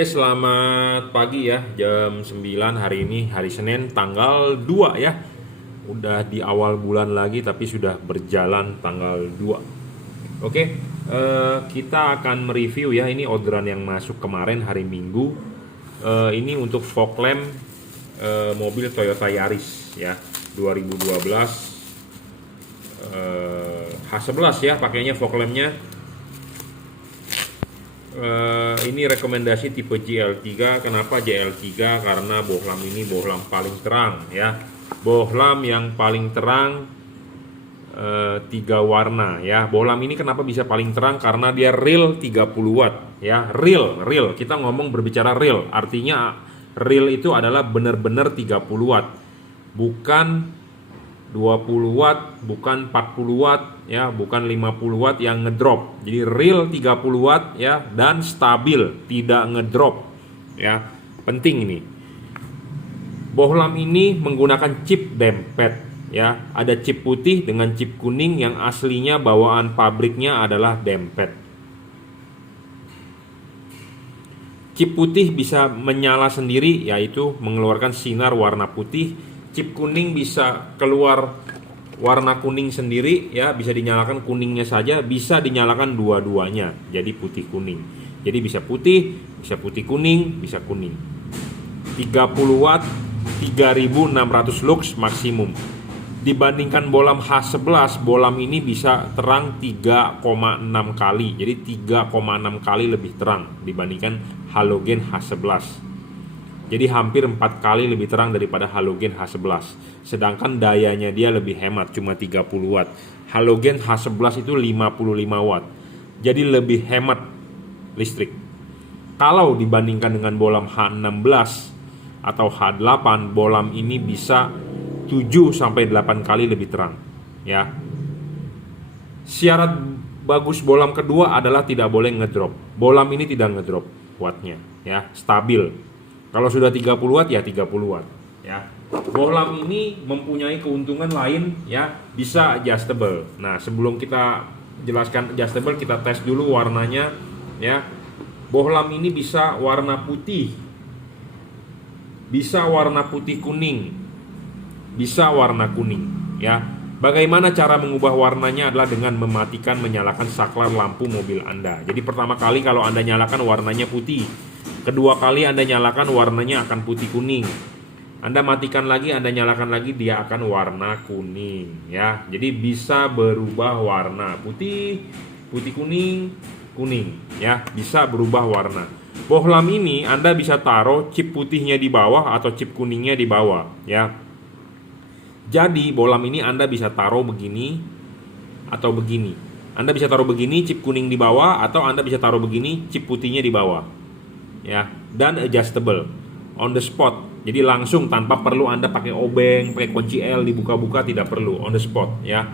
Selamat pagi ya, jam 9 hari ini, hari Senin tanggal 2 ya. Udah di awal bulan lagi tapi sudah berjalan tanggal 2. Oke, kita akan mereview ya, ini orderan yang masuk kemarin hari Minggu. Ini untuk fog lamp mobil Toyota Yaris ya, 2012 H11 ya, pakainya fog lampnya. Ini rekomendasi tipe JL3. Kenapa JL3? Karena bohlam ini bohlam paling terang ya. Bohlam yang paling terang 3 warna ya. Bohlam ini kenapa bisa paling terang? Karena dia real 30 watt ya. Real. Kita ngomong berbicara real. Artinya real itu adalah benar-benar 30 watt. Bukan 20 watt, bukan 40 watt ya, bukan 50 watt yang ngedrop. Jadi real 30 watt ya, dan stabil, tidak ngedrop ya. Penting ini. Bohlam ini menggunakan chip dempet ya. Ada chip putih dengan chip kuning yang aslinya bawaan pabriknya adalah dempet. Chip putih bisa menyala sendiri, yaitu mengeluarkan sinar warna putih. Chip kuning bisa keluar warna kuning sendiri ya, bisa dinyalakan kuningnya saja, bisa dinyalakan dua-duanya jadi putih kuning. Jadi bisa putih kuning, bisa kuning. 30 watt, 3600 lux maksimum. Dibandingkan bohlam H11, bohlam ini bisa terang 3,6 kali. Jadi 3,6 kali lebih terang dibandingkan halogen H11. Jadi hampir 4 kali lebih terang daripada halogen H11. Sedangkan dayanya dia lebih hemat, cuma 30 watt. Halogen H11 itu 55 watt. Jadi lebih hemat listrik. Kalau dibandingkan dengan bohlam H16 atau H8, bohlam ini bisa 7 sampai 8 kali lebih terang, ya. Syarat bagus bohlam kedua adalah tidak boleh ngedrop. Bohlam ini tidak ngedrop wattnya, ya, stabil. Kalau sudah 30 watt ya 30 watt ya. Bohlam ini mempunyai keuntungan lain ya, bisa adjustable. Nah, sebelum kita jelaskan adjustable, kita tes dulu warnanya ya. Bohlam ini bisa warna putih, bisa warna putih kuning, bisa warna kuning ya. Bagaimana cara mengubah warnanya adalah dengan mematikan menyalakan saklar lampu mobil Anda. Jadi pertama kali kalau Anda nyalakan warnanya putih. Kedua kali Anda nyalakan warnanya akan putih kuning. Anda matikan lagi, Anda nyalakan lagi, dia akan warna kuning ya. Jadi bisa berubah warna putih, putih kuning, kuning ya, bisa berubah warna. Bohlam ini Anda bisa taruh chip putihnya di bawah atau chip kuningnya di bawah ya. Jadi bohlam ini Anda bisa taruh begini atau begini. Anda bisa taruh begini, chip kuning di bawah, atau Anda bisa taruh begini, chip putihnya di bawah ya. Dan adjustable on the spot. Jadi langsung tanpa perlu Anda pakai obeng, pakai kunci L dibuka-buka, tidak perlu, on the spot ya.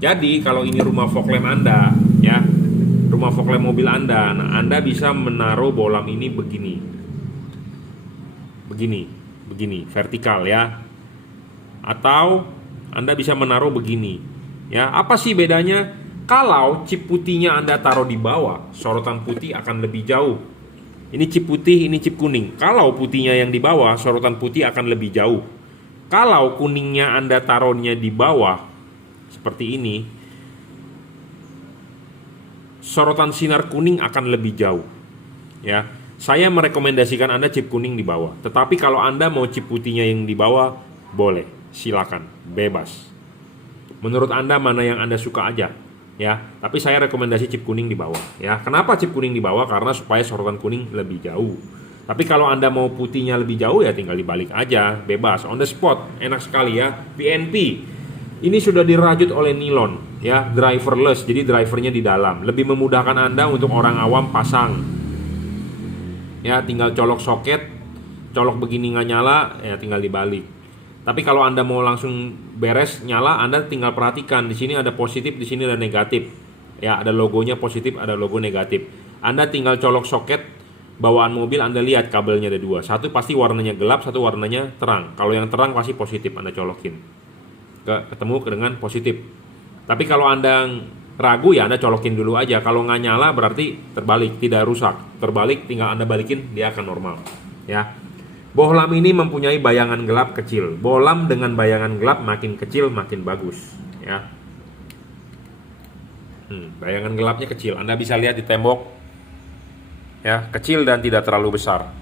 Jadi kalau ini rumah fog lamp Anda ya, rumah fog lamp mobil Anda, nah Anda bisa menaruh bohlam ini begini, vertikal ya. Atau Anda bisa menaruh begini ya. Apa sih bedanya? Kalau chip putihnya Anda taruh di bawah, sorotan putih akan lebih jauh. Ini chip putih, ini chip kuning. Kalau putihnya yang di bawah, sorotan putih akan lebih jauh. Kalau kuningnya Anda taruhnya di bawah seperti ini, sorotan sinar kuning akan lebih jauh ya. Saya merekomendasikan Anda chip kuning di bawah. Tetapi kalau Anda mau chip putihnya yang di bawah, boleh, silakan, bebas. Menurut Anda mana yang Anda suka aja ya. Tapi saya rekomendasi chip kuning di bawah ya. Kenapa chip kuning di bawah? Karena supaya sorotan kuning lebih jauh. Tapi kalau Anda mau putihnya lebih jauh ya tinggal dibalik aja, bebas, on the spot, enak sekali ya. PNP ini sudah dirajut oleh nilon ya, driverless, jadi drivernya di dalam. Lebih memudahkan Anda untuk orang awam pasang ya, tinggal colok soket, colok begini nggak nyala ya, tinggal dibalik. Tapi kalau Anda mau langsung beres nyala, Anda tinggal perhatikan di sini ada positif, di sini ada negatif. Ya, ada logonya positif, ada logo negatif. Anda tinggal colok soket bawaan mobil, Anda lihat kabelnya ada dua. Satu pasti warnanya gelap, satu warnanya terang. Kalau yang terang pasti positif, Anda colokin. Ketemu dengan positif. Tapi kalau Anda ragu ya Anda colokin dulu aja. Kalau nggak nyala berarti terbalik, tidak rusak. Terbalik tinggal Anda balikin, dia akan normal. Ya. Bohlam ini mempunyai bayangan gelap kecil. Bohlam dengan bayangan gelap makin kecil makin bagus. Ya. Bayangan gelapnya kecil. Anda bisa lihat di tembok. Ya, kecil dan tidak terlalu besar.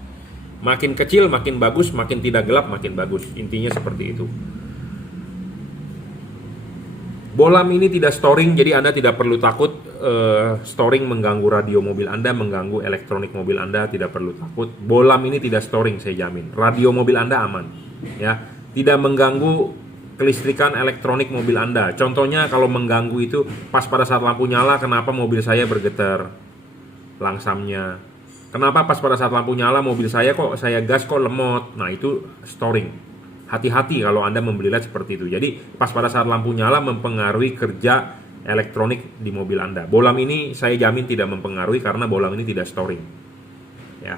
Makin kecil makin bagus, makin tidak gelap makin bagus. Intinya seperti itu. Bohlam ini tidak storing, jadi Anda tidak perlu takut storing mengganggu radio mobil Anda, mengganggu elektronik mobil Anda, tidak perlu takut. Bohlam ini tidak storing, saya jamin. Radio mobil Anda aman, ya, tidak mengganggu kelistrikan elektronik mobil Anda. Contohnya kalau mengganggu itu pas pada saat lampu nyala, kenapa mobil saya bergetar langsamnya? Kenapa pas pada saat lampu nyala mobil saya gas kok lemot? Nah, itu storing. Hati-hati kalau Anda membeli LED seperti itu. Jadi pas pada saat lampu nyala mempengaruhi kerja elektronik di mobil Anda. Bohlam ini saya jamin tidak mempengaruhi karena bohlam ini tidak storing. Ya.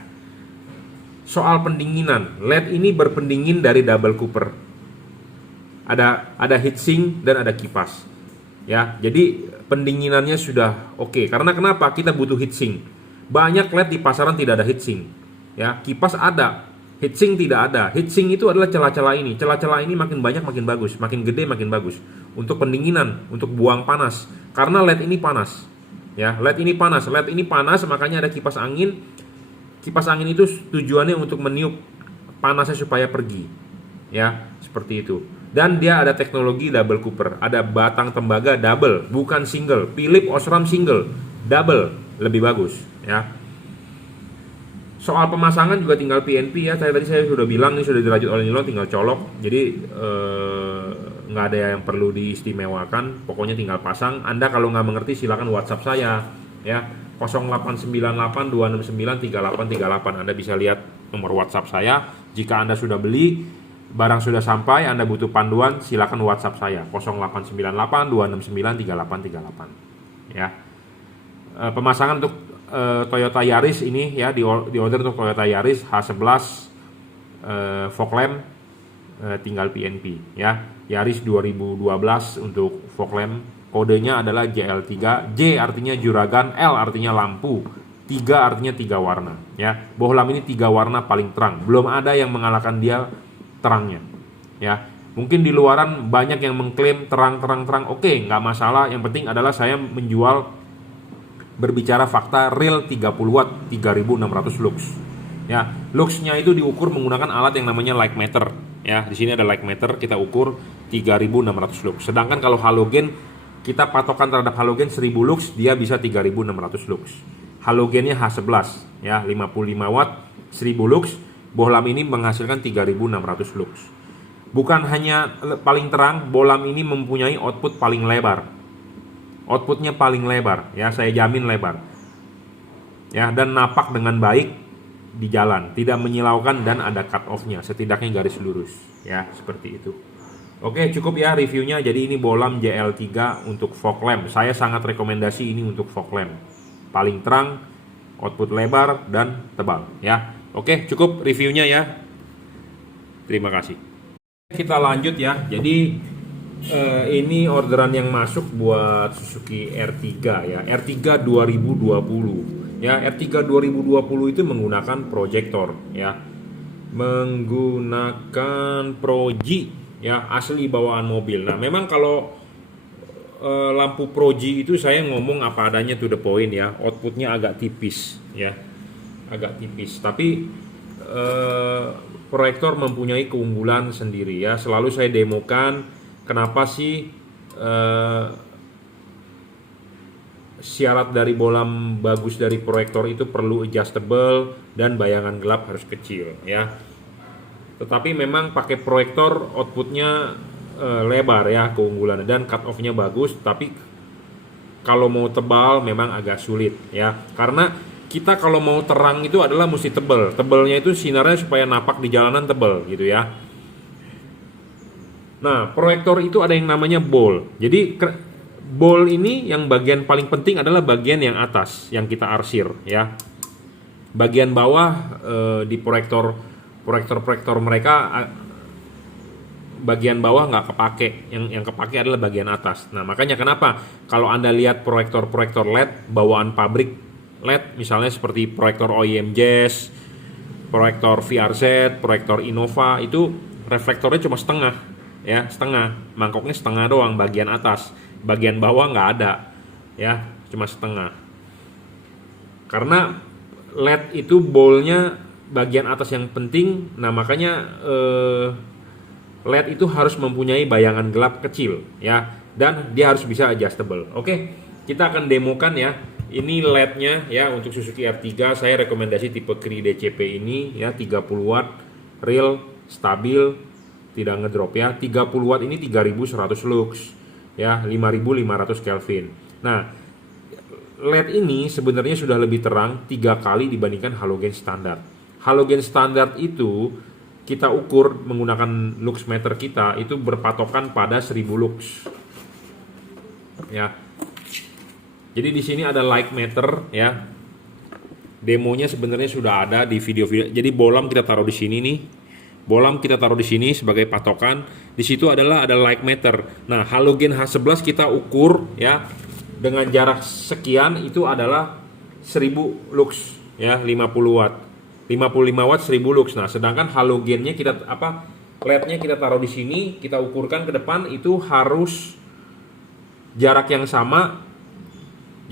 Soal pendinginan, LED ini berpendingin dari double cooper. Ada heatsink dan ada kipas. Ya, jadi pendinginannya sudah oke. Karena kenapa? Kita butuh heatsink. Banyak LED di pasaran tidak ada heatsink. Ya, kipas ada. Heatsink tidak ada. Heatsink itu adalah celah-celah ini. Celah-celah ini makin banyak makin bagus, makin gede makin bagus. Untuk pendinginan, untuk buang panas. Karena LED ini panas. Ya, LED ini panas. LED ini panas, makanya ada kipas angin. Kipas angin itu tujuannya untuk meniup panasnya supaya pergi. Ya, seperti itu. Dan dia ada teknologi double cooper. Ada batang tembaga double, bukan single. Philips Osram single, double lebih bagus. Ya. Soal pemasangan juga tinggal PNP ya. Tadi saya sudah bilang ini sudah dirajut oleh nilon, tinggal colok. Jadi nggak ada yang perlu diistimewakan. Pokoknya tinggal pasang. Anda kalau nggak mengerti silakan WhatsApp saya ya 0898-269-3838. Anda bisa lihat nomor WhatsApp saya. Jika Anda sudah beli, barang sudah sampai, Anda butuh panduan, silakan WhatsApp saya 0898-269-3838 ya. Pemasangan untuk Toyota Yaris ini ya di order untuk Toyota Yaris H11 fog lamp tinggal PNP ya. Yaris 2012 untuk fog lamp kodenya adalah JL3. J artinya juragan, L artinya lampu, 3 artinya 3 warna ya. Bohlam ini 3 warna paling terang. Belum ada yang mengalahkan dia terangnya ya. Mungkin di luaran banyak yang mengklaim terang. Oke, nggak masalah. Yang penting adalah saya menjual, berbicara fakta real 30 watt 3600 lux. Ya, luxnya itu diukur menggunakan alat yang namanya light meter. Ya, di sini ada light meter, kita ukur 3600 lux. Sedangkan kalau halogen, kita patokan terhadap halogen 1000 lux, dia bisa 3600 lux. Halogennya H11 ya, 55 watt 1000 lux. Bohlam ini menghasilkan 3600 lux. Bukan hanya paling terang, bohlam ini mempunyai output paling lebar. Outputnya paling lebar ya, saya jamin lebar ya, dan napak dengan baik di jalan, tidak menyilaukan dan ada cut off-nya, setidaknya garis lurus ya, seperti itu. Oke, cukup ya reviewnya. Jadi ini bohlam JL3 untuk fog lamp. Saya sangat rekomendasi ini untuk fog lamp. Paling terang, output lebar dan tebal ya. Oke, cukup reviewnya ya. Terima kasih. Kita lanjut ya. Jadi ini orderan yang masuk buat Suzuki R3 ya, R3 2020 ya. R3 2020 itu menggunakan proyektor ya, menggunakan Proji ya, asli bawaan mobil. Nah, memang kalau lampu Proji itu saya ngomong apa adanya, to the point ya, outputnya agak tipis ya, agak tipis. Tapi proyektor mempunyai keunggulan sendiri ya. Selalu saya demokan kenapa sih syarat dari bohlam bagus dari proyektor itu perlu adjustable dan bayangan gelap harus kecil ya. Tetapi memang pakai proyektor outputnya lebar ya, keunggulan dan cut off-nya bagus. Tapi kalau mau tebal memang agak sulit ya, karena kita kalau mau terang itu adalah mesti tebal. Tebalnya itu sinarnya supaya napak di jalanan tebal gitu ya. Nah, proyektor itu ada yang namanya bowl. Jadi bowl ini yang bagian paling penting adalah bagian yang atas yang kita arsir ya. Bagian bawah di proyektor mereka bagian bawah nggak kepake, yang kepake adalah bagian atas. Nah, makanya kenapa kalau Anda lihat proyektor LED bawaan pabrik LED, misalnya seperti proyektor OEM Jazz, proyektor VRZ, proyektor Innova, itu reflektornya cuma setengah, ya, setengah, mangkoknya setengah doang bagian atas, bagian bawah nggak ada, ya, cuma setengah. Karena LED itu bowl-nya bagian atas yang penting. Nah, makanya LED itu harus mempunyai bayangan gelap kecil, ya, dan dia harus bisa adjustable. Oke, kita akan demokan ya. Ini LED-nya ya untuk Suzuki R3. Saya rekomendasi tipe Kri DCP ini ya, 30 watt, real, stabil, tidak ngedrop ya. 30 watt ini 3100 lux ya, 5500 Kelvin. Nah, LED ini sebenarnya sudah lebih terang 3 kali dibandingkan halogen standar. Halogen standar itu kita ukur menggunakan lux meter kita itu berpatokan pada 1000 lux. Ya. Jadi di sini ada light meter ya. Demonya sebenarnya sudah ada di video-video. Jadi bolam kita taruh di sini nih. Bolam kita taruh di sini sebagai patokan. Di situ adalah ada light meter. Nah, halogen H11 kita ukur ya dengan jarak sekian, itu adalah 1000 lux ya, 50 watt. 55 watt 1000 lux. Nah, sedangkan halogennya kita LED-nya kita taruh di sini, kita ukurkan ke depan itu harus jarak yang sama.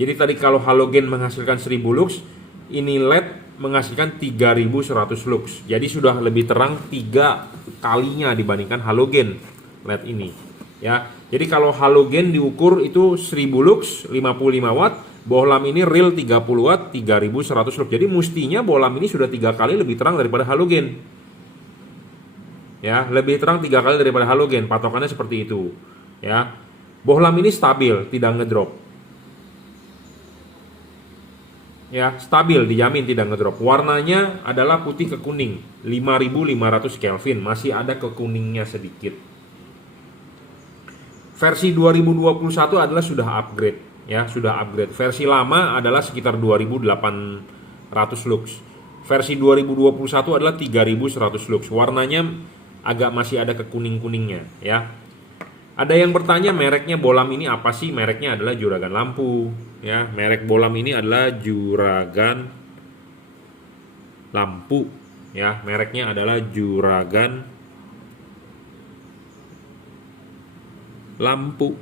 Jadi tadi kalau halogen menghasilkan 1000 lux, ini LED menghasilkan 3100 lux. Jadi sudah lebih terang 3 kalinya dibandingkan halogen LED ini. Ya. Jadi kalau halogen diukur itu 1000 lux, 55 watt, bohlam ini real 30 watt, 3100 lux. Jadi mestinya bohlam ini sudah 3 kali lebih terang daripada halogen. Ya, lebih terang 3 kali daripada halogen. Patokannya seperti itu. Ya. Bohlam ini stabil, tidak ngedrop. Ya, stabil, dijamin tidak ngedrop. Warnanya adalah putih ke kuning, 5500 Kelvin, masih ada ke kuningnya sedikit. Versi 2021 adalah sudah upgrade, ya, sudah upgrade. Versi lama adalah sekitar 2800 lux. Versi 2021 adalah 3100 lux. Warnanya agak masih ada ke kuning-kuningnya, ya. Ada yang bertanya mereknya bolam ini apa sih? Mereknya adalah Juragan Lampu, ya. Merek bolam ini adalah Juragan Lampu, ya. Mereknya adalah Juragan Lampu,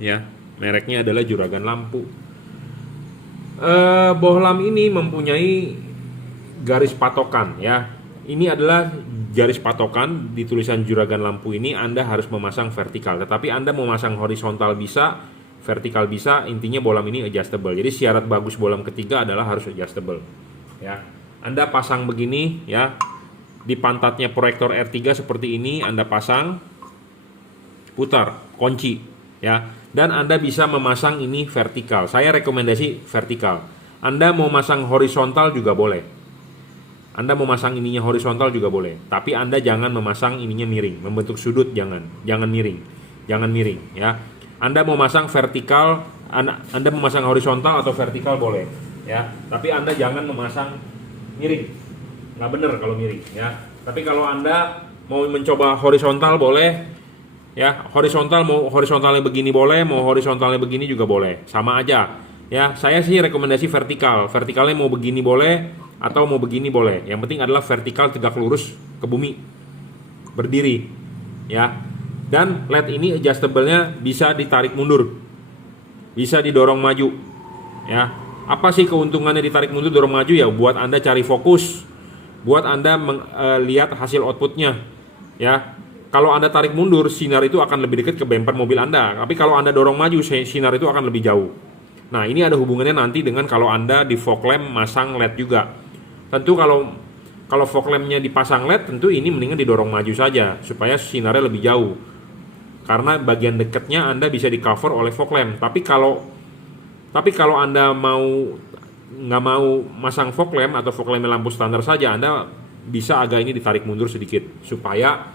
ya. Mereknya adalah Juragan Lampu. Bohlam ini mempunyai garis patokan, ya. Ini adalah garis patokan di tulisan Juragan Lampu ini. Anda harus memasang vertikal, tetapi Anda memasang horizontal bisa, vertikal bisa. Intinya bohlam ini adjustable. Jadi syarat bagus bohlam ketiga adalah harus adjustable, ya. Anda pasang begini, ya, di pantatnya proyektor R3 seperti ini. Anda pasang, putar, kunci, ya. Dan Anda bisa memasang ini vertikal. Saya rekomendasi vertikal. Anda mau masang horizontal juga boleh. Anda memasang ininya horizontal juga boleh, tapi Anda jangan memasang ininya miring, membentuk sudut, jangan miring, ya. Anda mau masang vertikal, Anda memasang horizontal atau vertikal boleh, ya. Tapi Anda jangan memasang miring, nggak bener kalau miring, ya. Tapi kalau Anda mau mencoba horizontal boleh, ya. Horizontal mau horizontalnya begini boleh, mau horizontalnya begini juga boleh, sama aja, ya. Saya sih rekomendasi vertikal, vertikalnya mau begini boleh atau mau begini boleh. Yang penting adalah vertikal tegak lurus ke bumi, berdiri, ya. Dan LED ini adjustable-nya bisa ditarik mundur, bisa didorong maju, ya. Apa sih keuntungannya ditarik mundur, dorong maju? Ya buat Anda cari fokus, buat Anda lihat hasil outputnya, ya. Kalau Anda tarik mundur, sinar itu akan lebih dekat ke bumper mobil Anda. Tapi kalau Anda dorong maju, sinar itu akan lebih jauh. Nah, ini ada hubungannya nanti dengan kalau Anda di fog lamp masang LED juga. Tentu kalau fog lampnya dipasang LED, tentu ini mendingan didorong maju saja supaya sinarnya lebih jauh. Karena bagian dekatnya Anda bisa di cover oleh fog lamp. Tapi kalau Anda nggak mau masang fog lamp atau fog lamp lampu standar saja, Anda bisa agak ini ditarik mundur sedikit supaya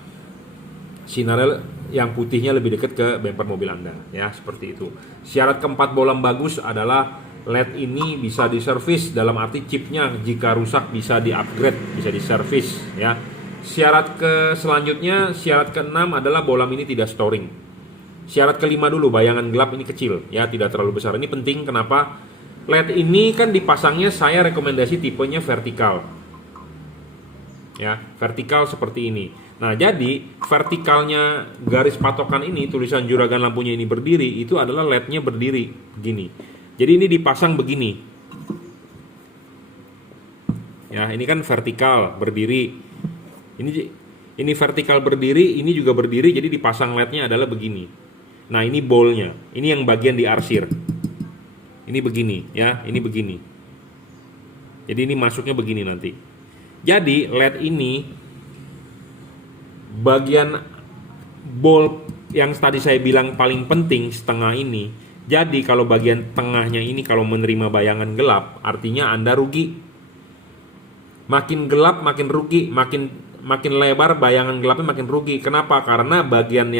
sinarnya yang putihnya lebih dekat ke bumper mobil Anda, ya, seperti itu. Syarat keempat bohlam bagus adalah LED ini bisa diservis, dalam arti chipnya jika rusak bisa di-upgrade, bisa diservis, ya. Syarat selanjutnya, syarat ke-6 adalah bolam ini tidak storing. Syarat ke-5 dulu, bayangan gelap ini kecil, ya, tidak terlalu besar. Ini penting, kenapa? LED ini kan dipasangnya saya rekomendasi tipenya vertikal. Ya, vertikal seperti ini. Nah, jadi vertikalnya garis patokan ini, tulisan juragan lampunya ini berdiri, itu adalah LED-nya berdiri begini. Jadi ini dipasang begini. Ya, ini kan vertikal berdiri. Ini vertikal berdiri, ini juga berdiri, jadi dipasang LED-nya adalah begini. Nah, ini bolnya. Ini yang bagian diarsir. Ini begini, ya, ini begini. Jadi ini masuknya begini nanti. Jadi LED ini bagian bol yang tadi saya bilang paling penting setengah ini. Jadi kalau bagian tengahnya ini kalau menerima bayangan gelap, artinya Anda rugi. Makin gelap makin rugi, makin lebar bayangan gelapnya makin rugi. Kenapa? Karena bagian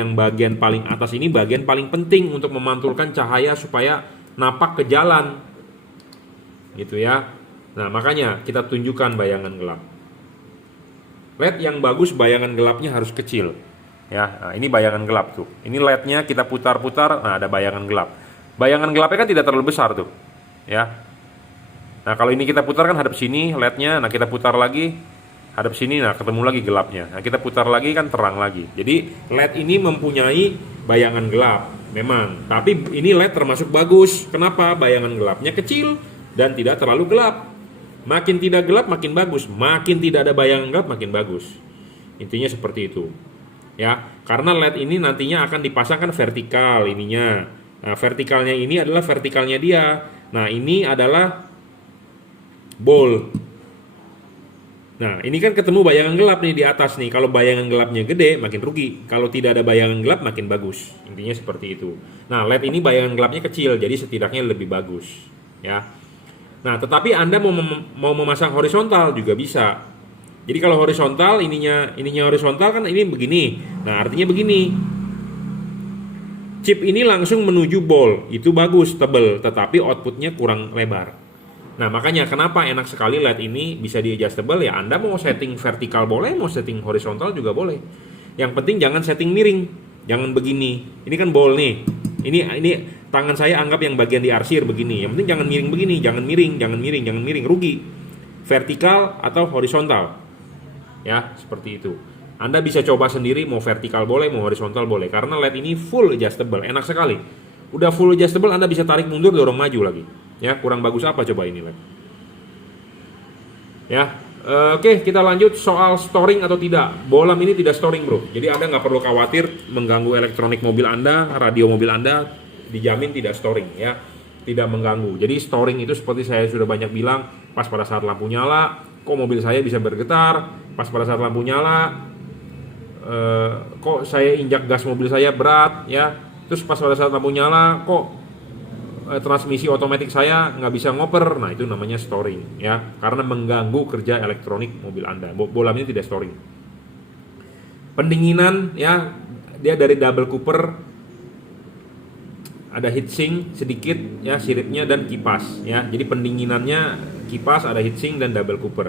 paling atas ini bagian paling penting untuk memantulkan cahaya supaya napak ke jalan, gitu ya. Nah, makanya kita tunjukkan bayangan gelap. LED yang bagus bayangan gelapnya harus kecil, ya. Nah, ini bayangan gelap tuh. Ini LED-nya kita putar-putar, nah ada bayangan gelap. Bayangan gelapnya kan tidak terlalu besar tuh, ya. Nah, kalau ini kita putar kan hadap sini LED-nya, nah kita putar lagi hadap sini, nah ketemu lagi gelapnya. Nah, kita putar lagi kan terang lagi. Jadi LED ini mempunyai bayangan gelap, memang. Tapi ini LED termasuk bagus. Kenapa? Bayangan gelapnya kecil dan tidak terlalu gelap. Makin tidak gelap makin bagus, makin tidak ada bayangan gelap makin bagus. Intinya seperti itu. Ya, karena LED ini nantinya akan dipasangkan vertikal ininya. Nah, vertikalnya ini adalah vertikalnya dia. Nah, ini adalah bol. Nah, ini kan ketemu bayangan gelap nih di atas nih. Kalau bayangan gelapnya gede, makin rugi. Kalau tidak ada bayangan gelap, makin bagus. Intinya seperti itu. Nah, LED ini bayangan gelapnya kecil, jadi setidaknya lebih bagus. Ya. Nah, tetapi Anda mau memasang horizontal juga bisa. Jadi kalau horizontal, ininya horizontal kan ini begini. Nah, artinya begini. Chip ini langsung menuju bol. Itu bagus, tebal, tetapi outputnya kurang lebar. Nah, makanya kenapa enak sekali LED ini bisa di adjustable ya. Anda mau setting vertikal boleh, mau setting horizontal juga boleh. Yang penting jangan setting miring, jangan begini. Ini kan bol nih. Ini tangan saya anggap yang bagian diarsir begini. Yang penting jangan miring begini, jangan miring, rugi. Vertikal atau horizontal. Ya, seperti itu. Anda bisa coba sendiri mau vertikal boleh, mau horizontal boleh. Karena LED ini full adjustable, enak sekali. Udah full adjustable Anda bisa tarik mundur, dorong maju lagi. Ya, kurang bagus apa coba ini LED. Ya, oke, kita lanjut soal storing atau tidak. Bolam ini tidak storing, bro. Jadi Anda nggak perlu khawatir mengganggu elektronik mobil Anda, radio mobil Anda, dijamin tidak storing, ya, tidak mengganggu. Jadi storing itu seperti saya sudah banyak bilang, pas pada saat lampu nyala, kok mobil saya bisa bergetar, pas pada saat lampu nyala, kok saya injak gas mobil saya berat, ya, terus pas pada saat lampu nyala, kok transmisi otomatis saya nggak bisa ngoper. Nah, itu namanya storing, ya, karena mengganggu kerja elektronik mobil Anda. Bolam ini tidak storing. Pendinginan, ya, dia dari double cooper, ada heatsink sedikit, ya, siripnya, dan kipas, ya. Jadi pendinginannya kipas, ada heatsink dan double cooper.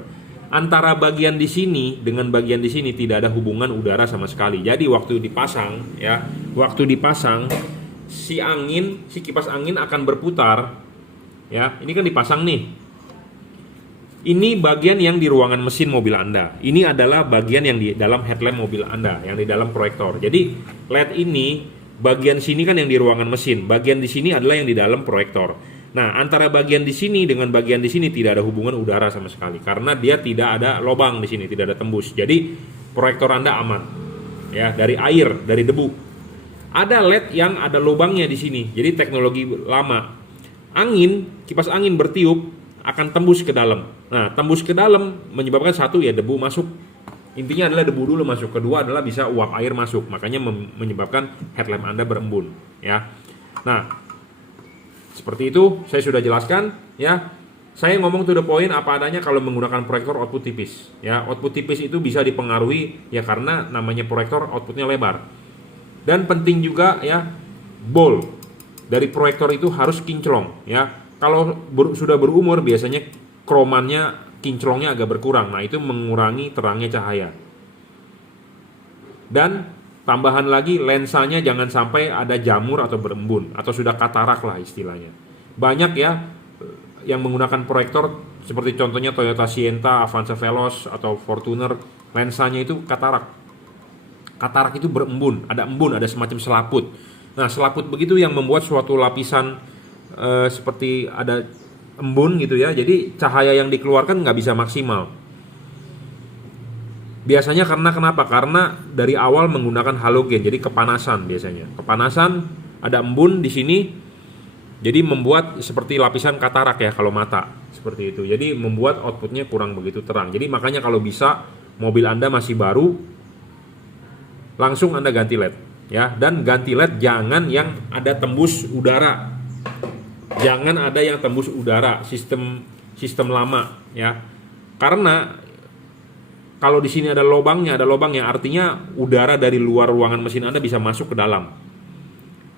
Antara bagian di sini dengan bagian di sini tidak ada hubungan udara sama sekali. Jadi waktu dipasang, ya, si kipas angin akan berputar, ya. Ini kan dipasang nih. Ini bagian yang di ruangan mesin mobil Anda. Ini adalah bagian yang di dalam headlamp mobil Anda, yang di dalam proyektor. Jadi LED ini bagian sini kan yang di ruangan mesin, bagian di sini adalah yang di dalam proyektor. Nah, antara bagian di sini dengan bagian di sini tidak ada hubungan udara sama sekali karena dia tidak ada lubang di sini, tidak ada tembus. Jadi proyektor Anda aman, ya, dari air, dari debu. Ada LED yang ada lubangnya di sini. Jadi teknologi lama. Kipas angin bertiup akan tembus ke dalam. Nah, tembus ke dalam menyebabkan satu, ya, debu masuk. Intinya adalah debu dulu masuk. Kedua adalah bisa uap air masuk. Makanya menyebabkan headlamp Anda berembun, ya. Nah, seperti itu saya sudah jelaskan, ya. Saya ngomong to the point apa adanya kalau menggunakan proyektor output tipis, ya. Output tipis itu bisa dipengaruhi, ya, karena namanya proyektor outputnya lebar. Dan penting juga, ya, bol dari proyektor itu harus kinclong, ya. Kalau sudah berumur biasanya kromannya, kinclongnya agak berkurang. Nah, itu mengurangi terangnya cahaya. Dan tambahan lagi, lensanya jangan sampai ada jamur atau berembun atau sudah katarak lah istilahnya. Banyak ya yang menggunakan proyektor seperti contohnya Toyota Sienta, Avanza Veloz atau Fortuner, lensanya itu katarak. Katarak itu berembun, ada semacam selaput. Nah, selaput begitu yang membuat suatu lapisan seperti ada embun gitu ya. Jadi cahaya yang dikeluarkan nggak bisa maksimal. Biasanya karena kenapa? Karena dari awal menggunakan halogen, jadi kepanasan biasanya. Kepanasan, ada embun di sini, jadi membuat seperti lapisan katarak ya kalau mata, seperti itu. Jadi membuat outputnya kurang begitu terang. Jadi makanya kalau bisa mobil Anda masih baru, langsung Anda ganti LED ya. Dan ganti LED jangan yang ada tembus udara. Jangan ada yang tembus udara, sistem lama ya. Karena kalau di sini ada lubangnya artinya udara dari luar ruangan mesin Anda bisa masuk ke dalam.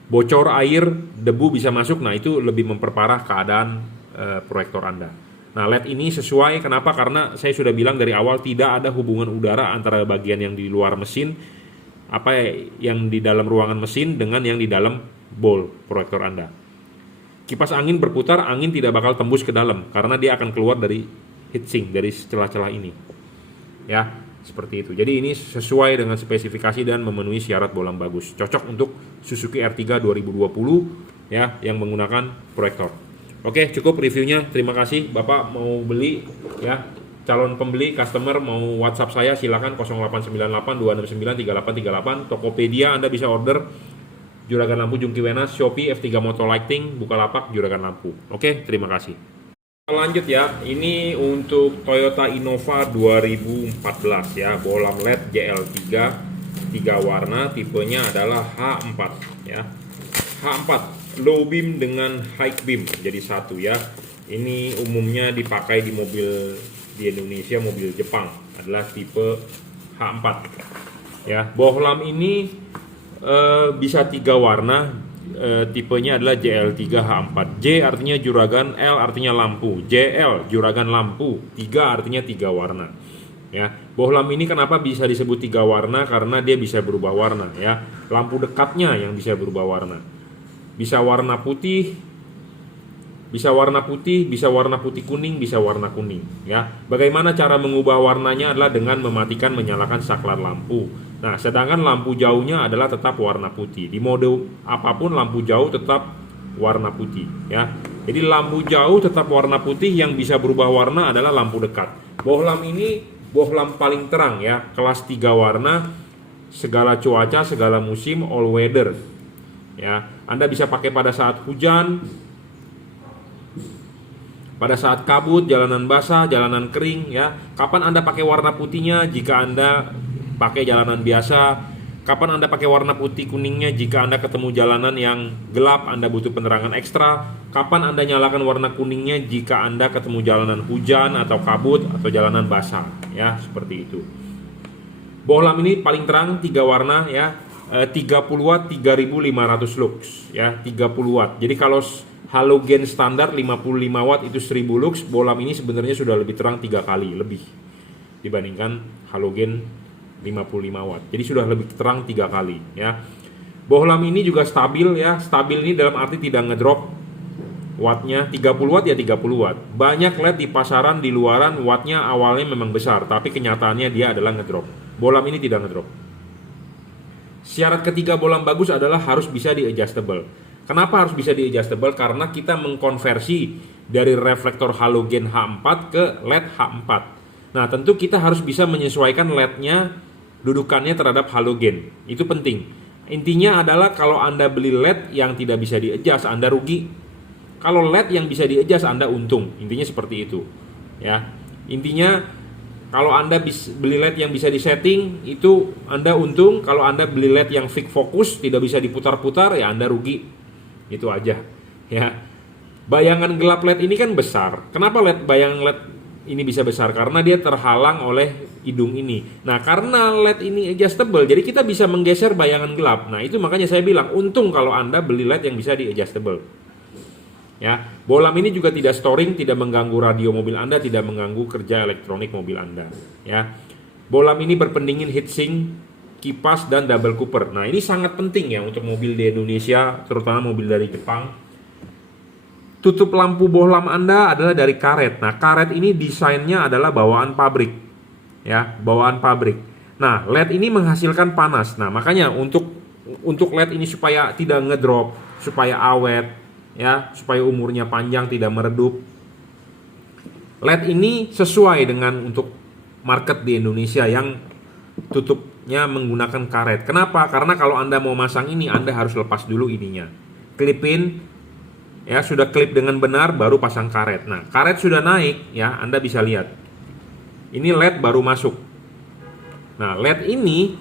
Bocor air, debu bisa masuk. Nah, itu lebih memperparah keadaan proyektor Anda. Nah, LED ini sesuai kenapa? Karena saya sudah bilang dari awal tidak ada hubungan udara antara bagian yang di luar mesin, yang di dalam ruangan mesin dengan yang di dalam bowl proyektor Anda. Kipas angin berputar, angin tidak bakal tembus ke dalam karena dia akan keluar dari heatsink, dari celah-celah ini. Ya, seperti itu. Jadi ini sesuai dengan spesifikasi dan memenuhi syarat bohlam bagus. Cocok untuk Suzuki R3 2020 ya, yang menggunakan proyektor. Oke, cukup reviewnya. Terima kasih. Bapak mau beli ya, calon pembeli, customer mau WhatsApp saya silakan 0898 269 3838. Tokopedia Anda bisa order Juragan Lampu Jungki Wenas, Shopee F3 Moto Lighting, Bukalapak Juragan Lampu. Oke, terima kasih. Lanjut ya, ini untuk Toyota Innova 2014 ya, bohlam LED JL3 3 warna, tipenya adalah H4 ya. H4 low beam dengan high beam jadi satu ya. Ini umumnya dipakai di mobil di Indonesia, mobil Jepang, adalah tipe H4 ya. Bohlam ini bisa 3 warna. Tipenya adalah JL3 H4. J artinya juragan, L artinya lampu, JL juragan lampu, 3 artinya 3 warna ya. Bohlam ini kenapa bisa disebut 3 warna? Karena dia bisa berubah warna ya. Lampu dekatnya yang bisa berubah warna, bisa warna putih, bisa warna putih, bisa warna putih kuning, bisa warna kuning ya. Bagaimana cara mengubah warnanya adalah dengan mematikan menyalakan saklar lampu. Nah, sedangkan lampu jauhnya adalah tetap warna putih. Di mode apapun lampu jauh tetap warna putih ya. Jadi lampu jauh tetap warna putih, yang bisa berubah warna adalah lampu dekat. Bohlam ini bohlam paling terang ya, kelas 3 warna, segala cuaca, segala musim, all weather ya. Anda bisa pakai pada saat hujan, pada saat kabut, jalanan basah, jalanan kering ya. Kapan Anda pakai warna putihnya? Jika Anda pakai jalanan biasa. Kapan Anda pakai warna putih kuningnya? Jika Anda ketemu jalanan yang gelap, Anda butuh penerangan ekstra. Kapan Anda nyalakan warna kuningnya? Jika Anda ketemu jalanan hujan atau kabut atau jalanan basah ya, seperti itu. Bohlam ini paling terang 3 warna ya. 30 watt 3500 lux ya, 30 watt. Jadi kalau halogen standar 55 watt itu 1000 lux, bohlam ini sebenarnya sudah lebih terang 3 kali lebih dibandingkan halogen 55 watt. Jadi sudah lebih terang 3 kali ya. Bohlam ini juga stabil ya. Stabil ini dalam arti tidak ngedrop wattnya. 30 watt ya 30 watt. Banyak LED di pasaran di luaran wattnya awalnya memang besar, tapi kenyataannya dia adalah ngedrop. Bohlam ini tidak ngedrop. Syarat ketiga bohlam bagus adalah harus bisa di adjustable. Kenapa harus bisa di adjustable? Karena kita mengkonversi dari reflektor halogen H4 ke LED H4. Nah, tentu kita harus bisa menyesuaikan LED-nya dudukannya terhadap halogen. Itu penting. Intinya adalah kalau Anda beli LED yang tidak bisa di-adjust, Anda rugi. Kalau LED yang bisa di-adjust, Anda untung. Intinya seperti itu. Ya. Intinya kalau Anda beli LED yang bisa disetting, itu Anda untung. Kalau Anda beli LED yang fix fokus, tidak bisa diputar-putar, ya Anda rugi. Itu aja. Ya. Bayangan gelap LED ini kan besar. Kenapa bayangan LED ini bisa besar? Karena dia terhalang oleh hidung ini. Nah, karena LED ini adjustable, jadi kita bisa menggeser bayangan gelap. Nah, itu makanya saya bilang untung kalau Anda beli LED yang bisa di adjustable. Ya, bohlam ini juga tidak storing, tidak mengganggu radio mobil Anda, tidak mengganggu kerja elektronik mobil Anda. Ya, bohlam ini berpendingin heatsink, kipas, dan double cooper. Nah, ini sangat penting ya untuk mobil di Indonesia, terutama mobil dari Jepang. Tutup lampu bohlam Anda adalah dari karet. Nah, karet ini desainnya adalah bawaan pabrik. Ya, bawaan pabrik. Nah, LED ini menghasilkan panas. Nah, makanya untuk LED ini supaya tidak ngedrop, supaya awet, ya, supaya umurnya panjang, tidak meredup. LED ini sesuai dengan untuk market di Indonesia yang tutupnya menggunakan karet. Kenapa? Karena kalau Anda mau masang ini, Anda harus lepas dulu ininya. Klipin, ya, sudah klip dengan benar, baru pasang karet. Nah, karet sudah naik, ya, Anda bisa lihat. Ini LED baru masuk. Nah, LED ini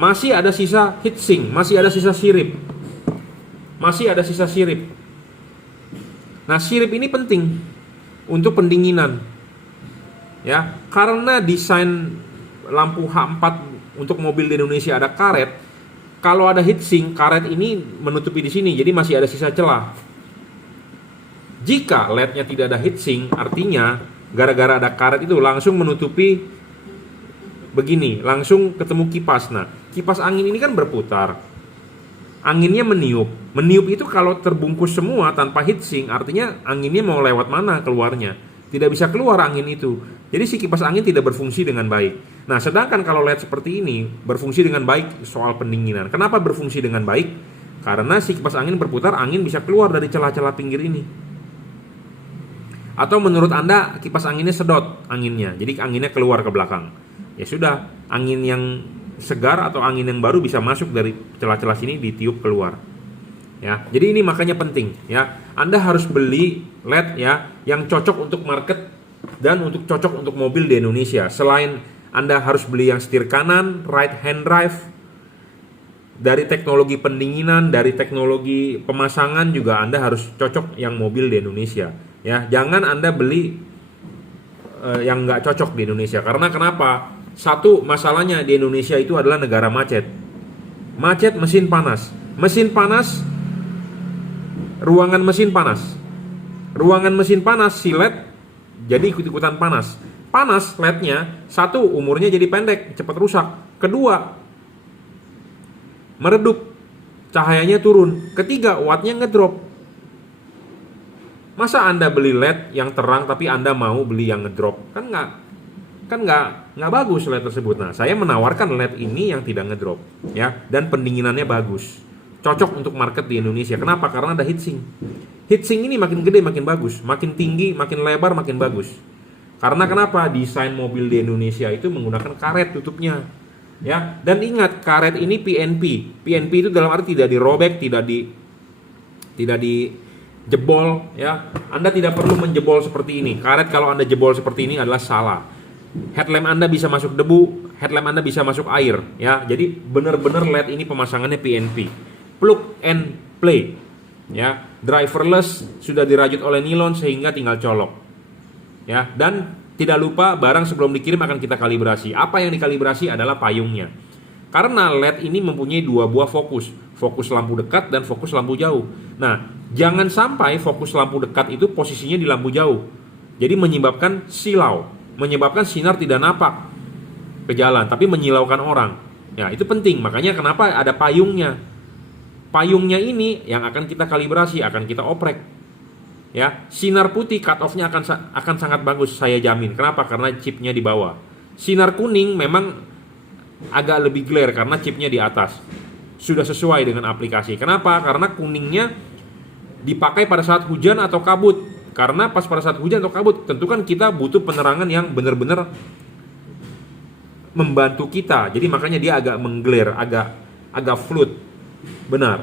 masih ada sisa heatsink, masih ada sisa sirip. Masih ada sisa sirip. Nah, sirip ini penting untuk pendinginan. Ya, karena desain lampu H4 untuk mobil di Indonesia ada karet. Kalau ada heatsink, karet ini menutupi di sini, jadi masih ada sisa celah. Jika LED-nya tidak ada heatsink, artinya gara-gara ada karet itu langsung menutupi begini, langsung ketemu kipas. Nah, kipas angin ini kan berputar. Anginnya meniup. Meniup itu kalau terbungkus semua tanpa heatsink, artinya anginnya mau lewat mana keluarnya. Tidak bisa keluar angin itu. Jadi si kipas angin tidak berfungsi dengan baik. Nah, sedangkan kalau LED seperti ini berfungsi dengan baik soal pendinginan. Kenapa berfungsi dengan baik? Karena si kipas angin berputar, angin bisa keluar dari celah-celah pinggir ini. Atau menurut Anda kipas anginnya sedot anginnya, jadi anginnya keluar ke belakang. Ya sudah, angin yang segar atau angin yang baru bisa masuk dari celah-celah sini, ditiup keluar. Ya, jadi ini makanya penting ya. Anda harus beli LED ya yang cocok untuk market dan untuk cocok untuk mobil di Indonesia. Selain Anda harus beli yang setir kanan, right hand drive, dari teknologi pendinginan, dari teknologi pemasangan juga Anda harus cocok yang mobil di Indonesia. Ya, jangan Anda beli yang nggak cocok di Indonesia. Karena kenapa? Satu, masalahnya di Indonesia itu adalah negara macet. Macet, mesin panas. Mesin panas, ruangan mesin panas. Ruangan mesin panas, si LED jadi ikut-ikutan panas. Panas LED-nya, satu, umurnya jadi pendek, cepat rusak. Kedua, meredup, cahayanya turun. Ketiga, wattnya ngedrop. Masa Anda beli LED yang terang tapi Anda mau beli yang ngedrop? Kan nggak bagus LED tersebut. Nah, saya menawarkan LED ini yang tidak ngedrop, ya, dan pendinginannya bagus, cocok untuk market di Indonesia. Kenapa? Karena ada heatsink. Heatsink ini makin gede makin bagus, makin tinggi, makin lebar makin bagus. Karena kenapa? Desain mobil di Indonesia itu menggunakan karet tutupnya, ya. Dan ingat, karet ini PNP. PNP itu dalam arti tidak dirobek, tidak dijebol, ya. Anda tidak perlu menjebol seperti ini. Karet kalau Anda jebol seperti ini adalah salah. Headlamp Anda bisa masuk debu, headlamp Anda bisa masuk air, ya. Jadi benar-benar LED ini pemasangannya PNP. Plug and play, ya. Driverless, sudah dirajut oleh nilon sehingga tinggal colok, ya. Dan tidak lupa barang sebelum dikirim akan kita kalibrasi. Apa yang dikalibrasi adalah payungnya. Karena LED ini mempunyai dua buah fokus, fokus lampu dekat dan fokus lampu jauh. Nah, jangan sampai fokus lampu dekat itu posisinya di lampu jauh. Jadi menyebabkan silau, menyebabkan sinar tidak napak ke jalan, tapi menyilaukan orang. Ya, itu penting. Makanya kenapa ada payungnya. Payungnya ini yang akan kita kalibrasi, akan kita oprek. Ya, sinar putih cut off-nya akan sangat bagus, saya jamin. Kenapa? Karena chipnya di bawah. Sinar kuning memang agak lebih glare karena chipnya di atas. Sudah sesuai dengan aplikasi. Kenapa? Karena kuningnya dipakai pada saat hujan atau kabut. Karena pas pada saat hujan atau kabut, tentu kan kita butuh penerangan yang benar-benar membantu kita. Jadi makanya dia agak mengglare, agak flood. Benar.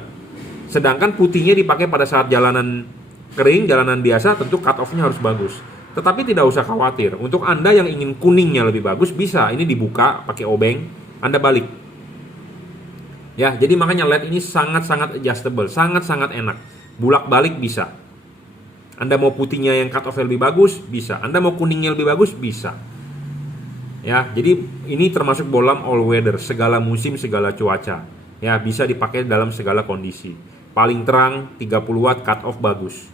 Sedangkan putihnya dipakai pada saat jalanan kering, jalanan biasa, tentu cut off-nya harus bagus. Tetapi tidak usah khawatir. Untuk Anda yang ingin kuningnya lebih bagus, bisa. Ini dibuka pakai obeng, Anda balik. Ya, jadi makanya LED ini sangat-sangat adjustable, sangat-sangat enak. Bulak-balik bisa. Anda mau putihnya yang cut off lebih bagus, bisa. Anda mau kuningnya lebih bagus, bisa. Ya, jadi ini termasuk bohlam all weather, segala musim, segala cuaca. Ya, bisa dipakai dalam segala kondisi. Paling terang 30 watt cut off bagus.